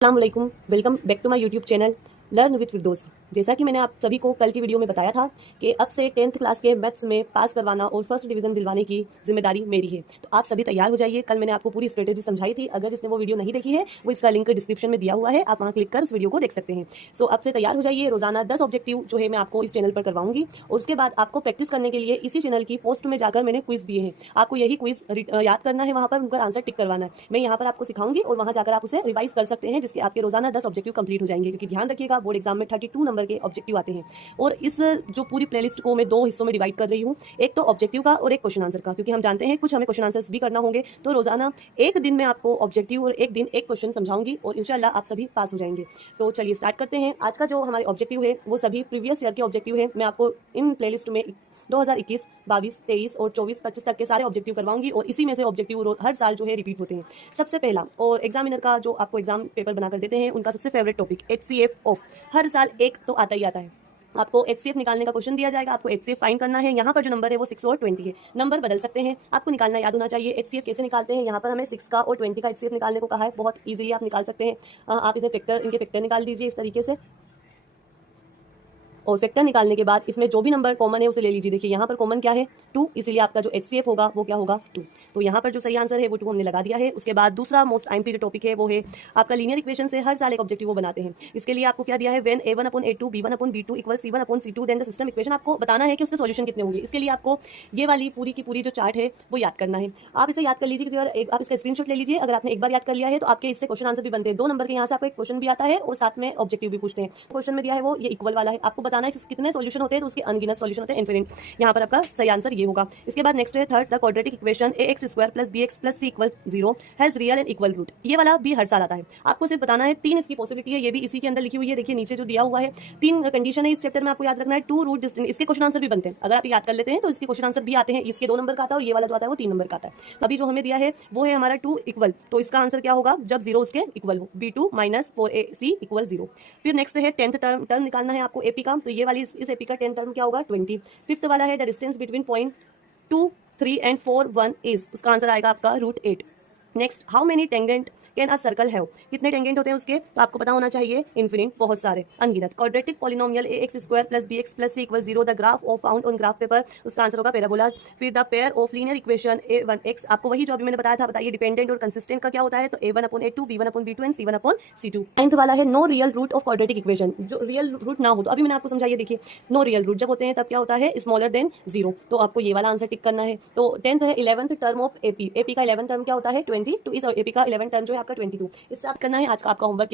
अस्सलामुअलैकुम, welcome back to my YouTube channel learn with Firdaus. जैसा कि मैंने आप सभी को कल की वीडियो में बताया था कि अब से 10th क्लास के मैथ्स में पास करवाना और फर्स्ट डिवीजन दिलवाने की जिम्मेदारी मेरी है। तो आप सभी तैयार हो जाइए। कल मैंने आपको पूरी स्ट्रेटेजी समझाई थी। अगर जिसने वो वीडियो नहीं देखी है वो इसका लिंक डिस्क्रिप्शन में दिया हुआ है, आप वहाँ क्लिक कर उस वीडियो को देख सकते हैं। सो अब से तैयार हो जाइए। रोजाना 10 ऑब्जेक्टिव जो है मैं आपको इस चैनल पर करवाऊंगी और उसके बाद आपको प्रैक्टिस करने के लिए इसी चैनल की पोस्ट में जाकर मैंने क्विज दिए हैं। आपको यही क्विज याद करना है, वहाँ पर उनका आंसर टिक करवाना है। मैं यहाँ पर आपको सिखाऊंगी और वहाँ जाकर आप उसे रिवाइज कर सकते हैं, जिसके आपके रोजाना 10 ऑब्जेक्टिव कंप्लीट हो जाएंगे। क्योंकि ध्यान रखिएगा, बोर्ड एग्जाम में 32 नंबर के ऑब्जेक्टिव आते हैं। और इस जो पूरी प्लेलिस्ट को मैं 2 हिस्सों में डिवाइड कर रही हूँ, एक तो ऑब्जेक्टिव का और एक क्वेश्चन आंसर का। क्योंकि हम जानते हैं कुछ हमें क्वेश्चन आंसर्स भी करना होंगे, तो रोजाना एक दिन में आपको ऑब्जेक्टिव और एक दिन एक क्वेश्चन समझाऊंगी और इंशाल्लाह आप सभी पास हो जाएंगे। तो चलिए स्टार्ट करते हैं। आज का जो हमारे ऑब्जेक्टिव है वो सभी प्रीवियस ईयर के ऑब्जेक्टिव है। मैं आपको इन प्लेलिस्ट में 2021, 22, 23 और 24, 25 तक के सारे ऑब्जेक्टिव करवाऊंगी और इसी में से ऑब्जेक्टिव हर साल जो है रिपीट होते हैं। सबसे पहला और एग्जामिनर का जो आपको एग्जाम पेपर बनाकर देते हैं उनका सबसे फेवरेट टॉपिक HCF ऑफ। हर साल एक तो आता ही आता है। आपको HCF निकालने का क्वेश्चन दिया जाएगा, आपको HCF फाइंड करना है। यहाँ पर जो नंबर है वो 6 और 20 है। नंबर बदल सकते हैं, आपको निकालना याद होना चाहिए। HCF कैसे निकालते हैं, यहाँ पर हमें 6 का और 20 का HCF निकालने को कहा है। बहुत इजीली आप निकाल सकते हैं। आप इन्हें इनके फैक्टर निकाल दीजिए इस तरीके से। और फैक्टर निकालने के बाद इसमें जो भी नंबर कॉमन है उसे ले लीजिए। देखिए यहाँ पर कॉमन क्या है, 2, इसीलिए आपका जो HCF होगा वो क्या होगा, 2। तो यहाँ पर जो सही आंसर है वो 2 हमने लगा दिया है। उसके बाद दूसरा मोस्ट IMP जो टॉपिक है वो है आपका लीनियर इक्वेशन से हर साल एक ऑब्जेक्टिव वो बनाते हैं। इसके लिए आपको क्या दिया है, when A1/A2 B1/B2 equal C1/C2 then the system equation. आपको बताना है कि उसके सॉल्यूशन कितने होंगे। इसके लिए आपको ये वाली पूरी की पूरी जो चार्ट है वो याद करना है। आप इसे याद कर लीजिए, क्योंकि आप इसका स्क्रीनशॉट ले लीजिए। अगर आपने एक बार याद कर लिया है तो आपके इससे क्वेश्चन आंसर भी बनते हैं। 2 नंबर के यहाँ से आपको एक क्वेश्चन भी आता है और साथ में ऑब्जेक्टिव भी पूछते हैं। क्वेश्चन में दिया है वो ये इक्वल वाला है, आपको बताना है कितने सॉल्यूशन होते हैं, तो उसके अनगिनत सॉल्यूशन होते हैं, इनफिनिट। यहाँ पर आपका सही आंसर ये होगा। इसके बाद नेक्स्ट है third, the quadratic equation ax² + bx + c = 0 has real and equal root. ये वाला भी हर साल आता है। आपको सिर्फ बताना है 3 इसकी पॉसिबिलिटी है, ये भी इसी के अंदर लिखी हुई है। देखिए नीचे जो दिया हुआ है 3 कंडीशन है इस चैप्टर में, आपको याद रखना है। 2 रूट डिस्टेंस, इसके क्वेश्चन आंसर भी बनते हैं। अगर आप याद कर लेते हैं तो इसके क्वेश्चन आंसर भी आते हैं। इसके 2 नंबर का आता है और ये वाला जो आता है वो 3 नंबर का आता है। तो अभी जो हमें दिया है वो है हमारा 2 इक्वल, तो इसका आंसर क्या होगा, जब 0 उसके इक्वल हो, B2 - 4AC = 0। फिर नेक्स्ट है 10th टर्म निकालना है आपको AP का। तो ये वाली इस AP का 10th टर्म क्या होगा, 20। फिफ्थ वाला है the distance between point 2, 3 and 4, 1 is, उसका आंसर आएगा आपका √8। Next, how many tangent can a circle have. कितने टेंजेंट होते हैं उसके, तो आपको पता होना चाहिए इनफिनिट, बहुत सारे, अनगिनत। Quadratic polynomial ax² + bx + c = 0 the graph of found on graph paper, उसका आंसर होगा पैराबोलास। फिर the pair of linear equation a1x, आपको वही जो अभी मैंने बताया था। बताइए डिपेंडेंट और कंसिस्टेंट का क्या होता है, तो A1/A2 B1/B2 and C1/C2। 9th वाला है no real root of quadratic equation, जो रियल रूट ना हो। तो अभी मैंने आपको समझाइए, देखिए नो रियल रूट जब होते हैं तब क्या होता है, स्मॉलर देन 0। तो आपको ये वाला आंसर टिक करना है। तो 10th है 11th टर्म ऑफ AP का 11th टर्म क्या होता है, 20। तो इस AP का 11th टर्म जो है आपका 22। इससे आप करना है। आज का आपका होमवर्क